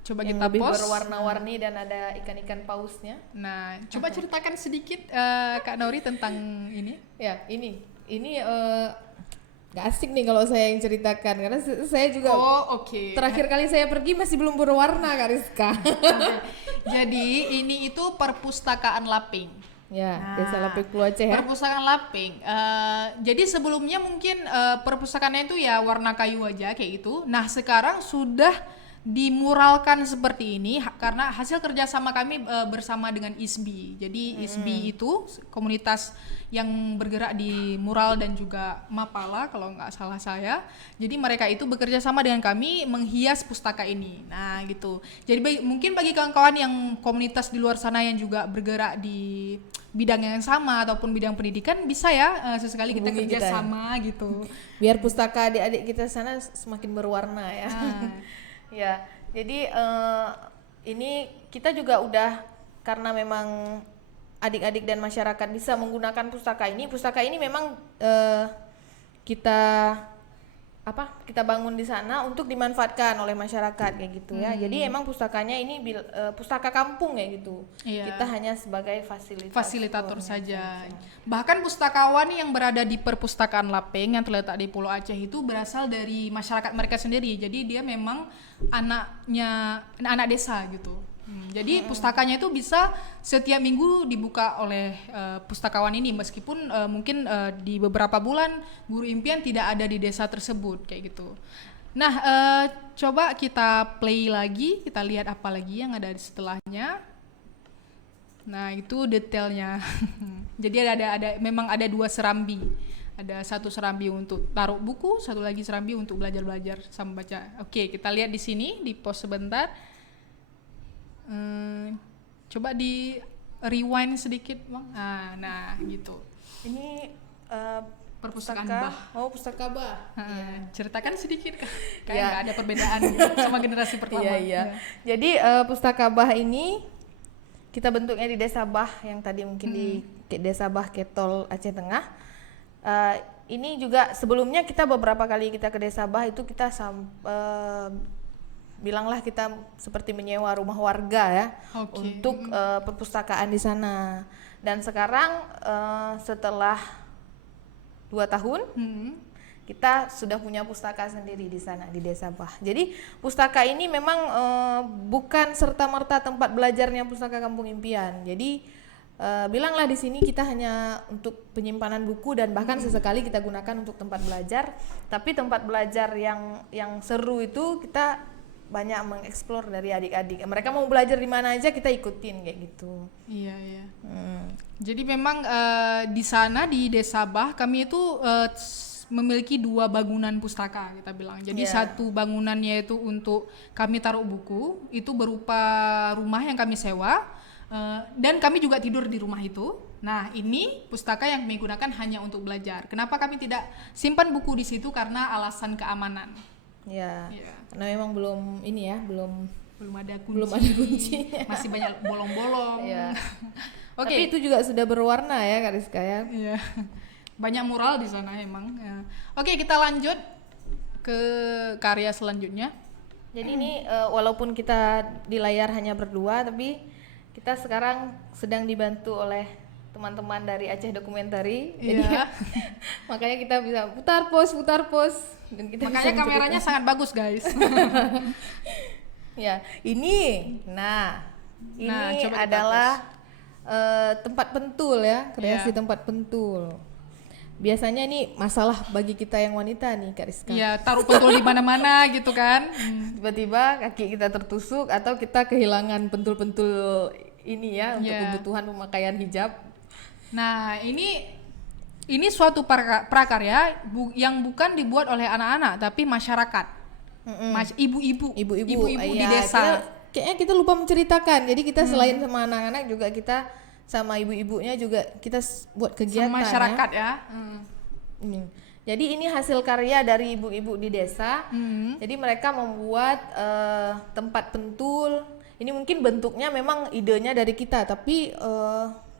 coba yang kita lebih post. berwarna-warni dan ada ikan-ikan pausnya. Nah, coba ceritakan sedikit Kak Nori tentang ini. Ya, ini gak asik nih kalau saya yang ceritakan karena saya juga terakhir kali saya pergi masih belum berwarna Kak Rizka. Jadi ini itu perpustakaan Laping. Ya, Desa Laping Pulau Aceh ya. Perpustakaan Laping. Jadi sebelumnya mungkin perpustakaannya itu ya warna kayu aja kayak gitu. Nah, sekarang sudah dimuralkan seperti ini karena hasil kerjasama kami bersama dengan ISBI. Jadi ISBI itu komunitas yang bergerak di mural dan juga mapala kalau nggak salah saya. Jadi mereka itu bekerja sama dengan kami menghias pustaka ini. Nah gitu. Jadi mungkin bagi kawan-kawan yang komunitas di luar sana yang juga bergerak di bidang yang sama ataupun bidang pendidikan bisa ya sesekali kita kerja sama gitu. Biar pustaka adik-adik kita sana semakin berwarna ya. Ya, jadi ini kita juga udah karena memang adik-adik dan masyarakat bisa menggunakan pustaka ini. Pustaka ini memang kita bangun di sana untuk dimanfaatkan oleh masyarakat kayak gitu ya. Jadi emang pustakanya ini pustaka kampung kayak gitu. Iya. Kita hanya sebagai fasilitator saja. Bahkan pustakawan yang berada di perpustakaan Laping yang terletak di Pulau Aceh itu berasal dari masyarakat mereka sendiri. Jadi dia memang anak desa gitu. Jadi pustakanya itu bisa setiap minggu dibuka oleh pustakawan ini meskipun mungkin di beberapa bulan guru impian tidak ada di desa tersebut kayak gitu. Nah, coba kita play lagi, kita lihat apa lagi yang ada di setelahnya. Nah, itu detailnya. Jadi memang ada 2 serambi. Ada 1 serambi untuk taruh buku, 1 lagi serambi untuk belajar sama baca. Oke, kita lihat di sini, di pause sebentar. Coba di rewind sedikit Bang. Nah gitu. Ini perpustakaan Bah. Pustaka Bah. Ceritakan sedikit kayak nggak ada perbedaan sama generasi pertama. Iya. Jadi pustaka Bah ini kita bentuknya di Desa Bah yang tadi mungkin di Desa Bah Ketol Aceh Tengah. Ini juga sebelumnya kita beberapa kali kita ke Desa Bah itu kita bilanglah kita seperti menyewa rumah warga ya untuk perpustakaan di sana. Dan sekarang setelah 2 tahun kita sudah punya pustaka sendiri di sana di Desa Bah. Jadi pustaka ini memang bukan serta-merta tempat belajarnya Pustaka Kampung Impian. Jadi bilanglah di sini kita hanya untuk penyimpanan buku dan bahkan sesekali kita gunakan untuk tempat belajar. Tapi tempat belajar yang seru itu kita banyak mengeksplor dari adik-adik. Mereka mau belajar di mana aja kita ikutin kayak gitu. Iya. Jadi memang di sana di Desa Bah kami itu memiliki 2 bangunan pustaka kita bilang. Jadi satu bangunannya itu untuk kami taruh buku, itu berupa rumah yang kami sewa, dan kami juga tidur di rumah itu. Nah, ini pustaka yang kami gunakan hanya untuk belajar. Kenapa kami tidak simpan buku di situ? Karena alasan keamanan. Ya. Karena memang belum ada kunci. Masih banyak bolong-bolong. Ya. Tapi itu juga sudah berwarna ya Kak Rizka ya. Iya. Banyak mural di sana emang. Ya. Oke, kita lanjut ke karya selanjutnya. Jadi ini walaupun kita di layar hanya berdua, tapi kita sekarang sedang dibantu oleh teman-teman dari Aceh Dokumentari. Jadi makanya kita bisa putar pos. Dan kita makanya kameranya sangat bagus guys. Ya, ini adalah tempat pentul ya, kreasi tempat pentul. Biasanya ini masalah bagi kita yang wanita nih Kak Rizka. Iya, taruh pentul di mana-mana gitu kan. Tiba-tiba kaki kita tertusuk atau kita kehilangan pentul-pentul ini ya untuk kebutuhan pemakaian hijab. Nah, ini suatu prakarya yang bukan dibuat oleh anak-anak tapi masyarakat. Ibu-ibu di desa. Kayaknya kita lupa menceritakan. Jadi kita selain sama anak-anak juga kita sama ibu-ibunya juga kita buat kegiatan sama masyarakat ya. Jadi ini hasil karya dari ibu-ibu di desa. Jadi mereka membuat tempat pentul. Ini mungkin bentuknya memang idenya dari kita, tapi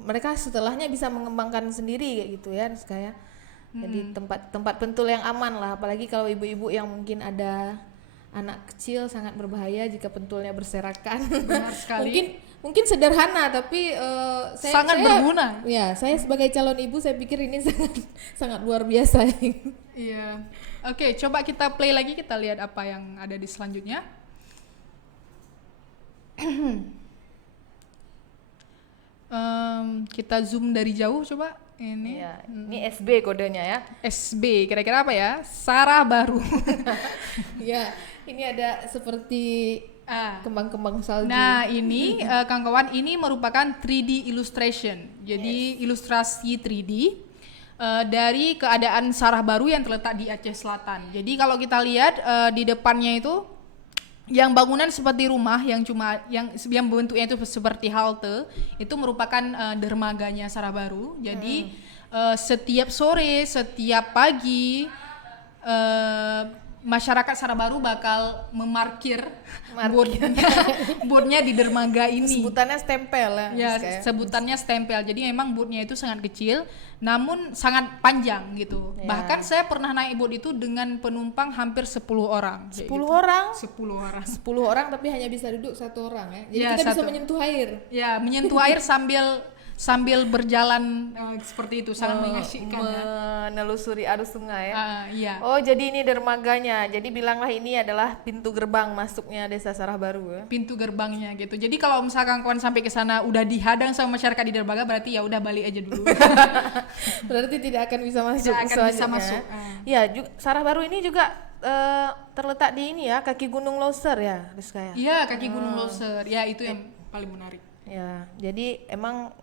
mereka setelahnya bisa mengembangkan sendiri kayak gitu ya, Rizka ya. Jadi tempat pentul yang aman lah, apalagi kalau ibu-ibu yang mungkin ada anak kecil sangat berbahaya jika pentulnya berserakan. Benar sekali. Mungkin sederhana tapi sangat berguna. Ya, saya sebagai calon ibu saya pikir ini sangat luar biasa. Iya. Oke, coba kita play lagi, kita lihat apa yang ada di selanjutnya. Kita zoom dari jauh coba. Ini SB kodenya ya. SB, kira-kira apa ya? Sarah Baru. Ya, ini ada seperti kembang-kembang salju. Nah, ini kawan-kawan, ini merupakan 3D illustration. Jadi ilustrasi 3D dari keadaan Sarah Baru yang terletak di Aceh Selatan. Jadi kalau kita lihat di depannya itu yang bangunan seperti rumah yang bentuknya itu seperti halte, itu merupakan dermaganya Sarah Baru. Jadi setiap sore, setiap pagi masyarakat Sarah Baru bakal memarkir bootnya di dermaga ini. Sebutannya stempel ya. Sebutannya stempel. Jadi memang bootnya itu sangat kecil, namun sangat panjang gitu. Ya. Bahkan saya pernah naik boot itu dengan penumpang hampir 10 orang. 10 orang? 10 orang. 10 orang tapi hanya bisa duduk 1 orang ya. Jadi kita bisa menyentuh air. Ya, menyentuh air sambil berjalan seperti itu, sangat mengasyikkan menelusuri arus sungai ya. Iya. Oh, jadi ini dermaganya. Jadi bilanglah ini adalah pintu gerbang masuknya Desa Sarah Baru ya. Pintu gerbangnya gitu. Jadi kalau misalkan kawan sampai ke sana udah dihadang sama masyarakat di dermaga, berarti ya udah balik aja dulu. Berarti tidak akan bisa masuk. Tidak akan bisa masuk. Ya, Sarah Baru ini juga terletak di ini ya, kaki Gunung Loser ya, Rizka ya. Iya, kaki Gunung Loser. Ya, itu yang paling menarik. Ya, jadi emang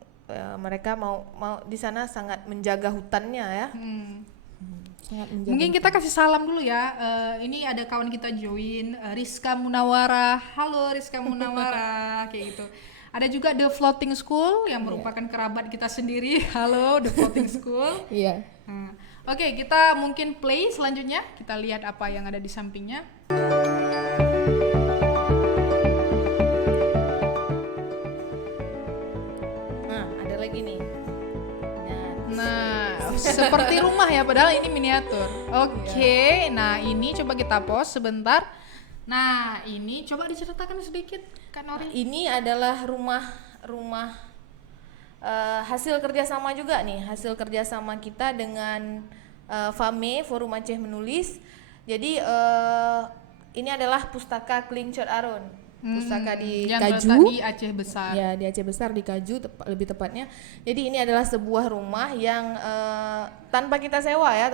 mereka mau di sana sangat menjaga hutannya ya. Sangat menjaga. Mungkin kita kasih salam dulu ya. Ini ada kawan kita join, Rizka Munawara. Halo Rizka Munawara, kayak gitu. Ada juga The Floating School yang merupakan kerabat kita sendiri. Halo The Floating School. Iya. Oke, kita mungkin play selanjutnya. Kita lihat apa yang ada di sampingnya. seperti rumah ya, padahal ini miniatur. Oke, nah ini coba kita pause sebentar. Nah ini coba diceritakan sedikit Kak Nori. Ini adalah rumah hasil kerjasama juga nih, hasil kerjasama kita dengan FAME, Forum Aceh Menulis. Jadi ini adalah Pustaka Kling Chot Aron, pustaka di yang Kaju. terletak di Aceh Besar. Ya, di Aceh Besar, di Kaju lebih tepatnya. Jadi ini adalah sebuah rumah yang tanpa kita sewa ya,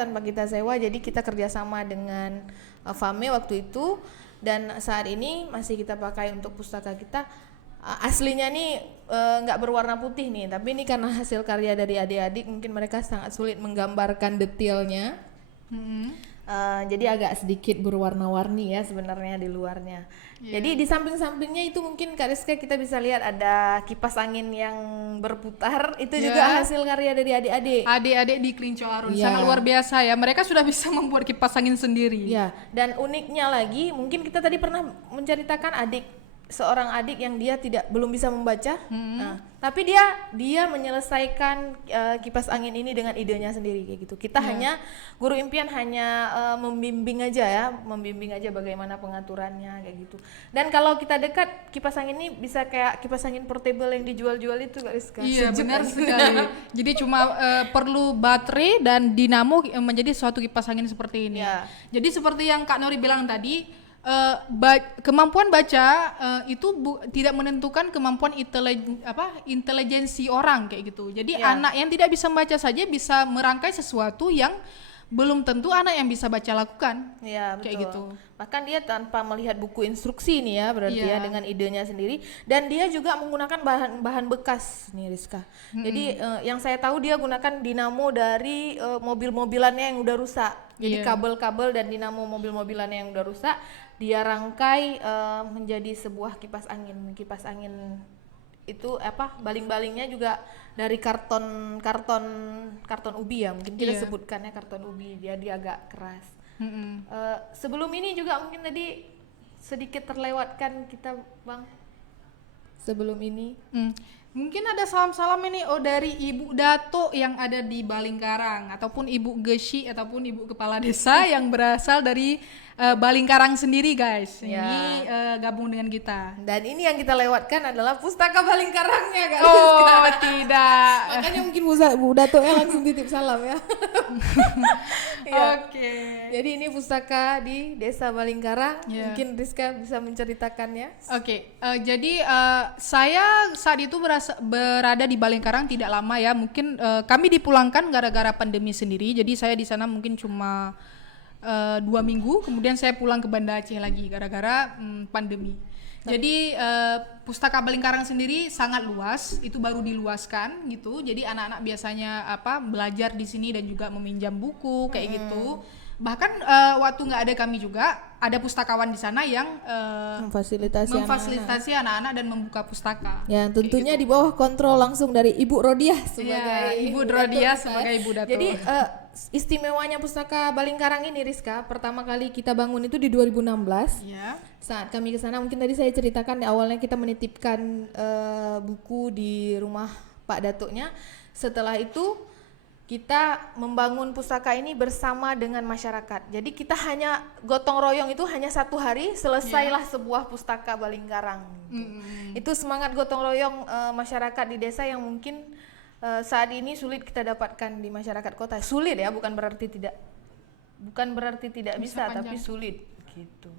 Jadi kita kerjasama dengan FAME waktu itu, dan saat ini masih kita pakai untuk pustaka kita. Aslinya nih nggak berwarna putih nih, tapi ini karena hasil karya dari adik-adik, mungkin mereka sangat sulit menggambarkan detailnya. Jadi agak sedikit berwarna-warni ya sebenarnya di luarnya. Jadi di samping-sampingnya itu mungkin Kak Rizka kita bisa lihat ada kipas angin yang berputar. Itu juga hasil karya dari adik-adik. Adik-adik di Kling Chot Aron sangat luar biasa ya. Mereka sudah bisa membuat kipas angin sendiri. Ya, dan uniknya lagi mungkin kita tadi pernah menceritakan seorang adik yang dia belum bisa membaca. Nah, tapi dia menyelesaikan kipas angin ini dengan idenya sendiri kayak gitu. Kita hanya guru impian hanya membimbing aja bagaimana pengaturannya kayak gitu. Dan kalau kita dekat, kipas angin ini bisa kayak kipas angin portable yang dijual-jual itu Kak Rizka. Iya, benar sekali. Jadi cuma perlu baterai dan dinamo menjadi suatu kipas angin seperti ini. Ya. Jadi seperti yang Kak Nori bilang tadi, kemampuan baca itu tidak menentukan kemampuan intelijensi orang kayak gitu. Jadi anak yang tidak bisa membaca saja bisa merangkai sesuatu yang belum tentu anak yang bisa baca lakukan. Ya, betul. Kayak gitu. Bahkan dia tanpa melihat buku instruksi nih ya, berarti ya dengan idenya sendiri, dan dia juga menggunakan bahan bekas nih Rizka. Jadi yang saya tahu dia gunakan dinamo dari mobil-mobilannya yang udah rusak. Jadi kabel-kabel dan dinamo mobil-mobilannya yang udah rusak dia rangkai menjadi sebuah kipas angin. Kipas angin itu baling-balingnya juga dari karton ubi ya, mungkin kita sebutkannya karton ubi. Dia agak keras. Sebelum ini juga mungkin tadi sedikit terlewatkan kita Bang. Sebelum ini mungkin ada salam-salam ini dari Ibu Dato yang ada di Balingkarang, ataupun Ibu Geshi ataupun Ibu Kepala Desa yang berasal dari Balingkarang sendiri guys. Ini gabung dengan kita. Dan ini yang kita lewatkan adalah pustaka Balingkarangnya Kak. Oh tidak. Makanya mungkin Bu Dato langsung titip salam ya. Oke. Jadi ini pustaka di Desa Balingkarang. Mungkin Rizka bisa menceritakannya. Oke. Jadi saya saat itu berada di Balingkarang tidak lama ya. Mungkin kami dipulangkan gara-gara pandemi sendiri. Jadi saya di sana mungkin cuma 2 minggu, kemudian saya pulang ke Banda Aceh lagi gara-gara pandemi. Jadi pustaka Balingkarang sendiri sangat luas, itu baru diluaskan gitu. Jadi anak-anak biasanya belajar di sini dan juga meminjam buku kayak gitu. Bahkan waktu nggak ada kami juga ada pustakawan di sana yang memfasilitasi anak-anak dan membuka pustaka. Ya, tentunya di bawah kontrol langsung dari Ibu Rodiah sebagai Ibu Rodiah sebagai Ibu Dato. Jadi istimewanya pustaka Balingkarang ini Rizka, pertama kali kita bangun itu di 2016. Ya. Saat kami ke sana, mungkin tadi saya ceritakan di awalnya kita menitipkan buku di rumah Pak Datuknya. Setelah itu kita membangun pustaka ini bersama dengan masyarakat. Jadi kita hanya gotong royong itu hanya 1 hari selesailah sebuah pustaka Balingkarang. Itu semangat gotong royong masyarakat di desa yang mungkin saat ini sulit kita dapatkan di masyarakat kota. Sulit ya, bukan berarti tidak bisa tapi sulit gitu.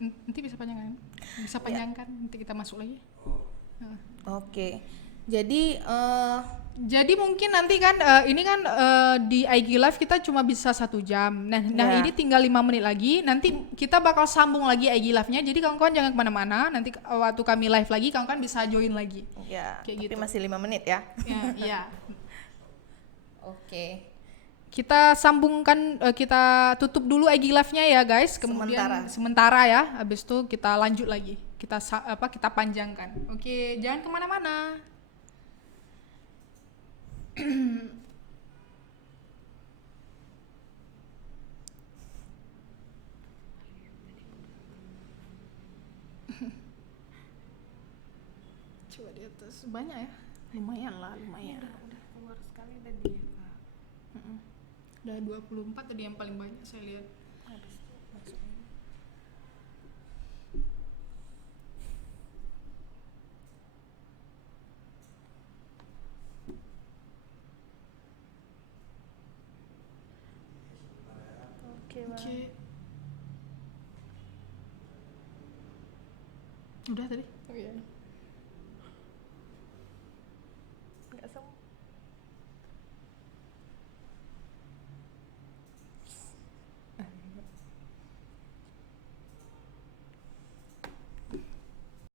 Nanti bisa panjangkan. Bisa panjangkan nanti kita masuk lagi. Oke. Jadi mungkin nanti kan ini kan di IG Live kita cuma bisa 1 jam. Nah ini tinggal 5 menit lagi. Nanti kita bakal sambung lagi IG Live-nya. Jadi kawan-kawan jangan kemana-mana. Nanti waktu kami live lagi, kawan-kawan bisa join lagi. Ya. Kayak tapi gitu. masih 5 menit ya. Iya. Oke. Kita sambungkan, kita tutup dulu IG Live-nya ya guys. Kemudian sementara ya. Habis itu kita lanjut lagi. Kita panjangkan. Oke, jangan kemana-mana. Coba di atas banyak ya, lumayan. Udah keluar sekali tadi ya Kak. Udah 24 tadi yang paling banyak saya lihat. Oke, Bang. Oke. Udah tadi? Oh iya.